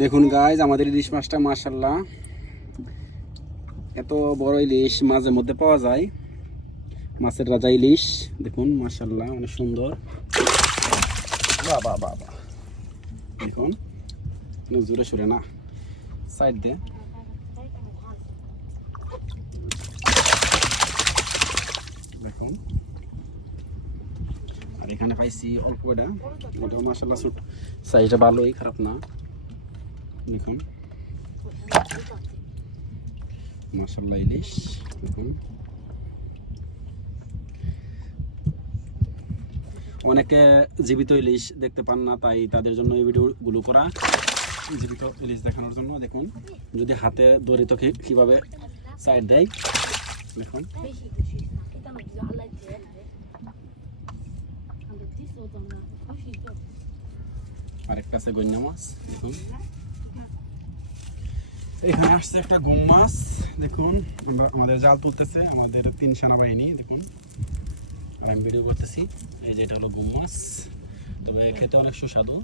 দেখুন গাইজ আমাদের ইলিশ মাছটা মাশাআল্লাহ এত বড় ইলিশ মাঝে মধ্যে পাওয়া যায়। মাছের রাজা ইলিশ দেখুন মাশাআল্লাহ অনেক সুন্দর। বাবা বাবা দেখুন জোরে সুরে না সাইড দিয়ে দেখুন। আর এখানে পাইছি অল্প এটা, ওটাও মাশাআল্লাহ ছোট সাইজটা ভালোই, খারাপ না। দেখুন মাশাআল্লাহ ইলিশ দেখুন। অনেকে জীবিত ইলিশ দেখতে পান না, তাই তাদের জন্য এই ভিডিওগুলো করা, জীবিত ইলিশ দেখানোর জন্য। দেখুন যদি হাতে ধরে তো কীভাবে সাইড দেয় দেখুন। আরেকটা আছে গন্যা মাছ দেখুন। এখানে আসছে একটা গুম মাছ দেখুন। আমাদের জাল তুলতেছে আমাদের 3 সেনাবাহিনী দেখুন, আর আমি ভিডিও করতেছি। এই যে এটা হলো গুম মাছ, তবে খেতে অনেক সুস্বাদু।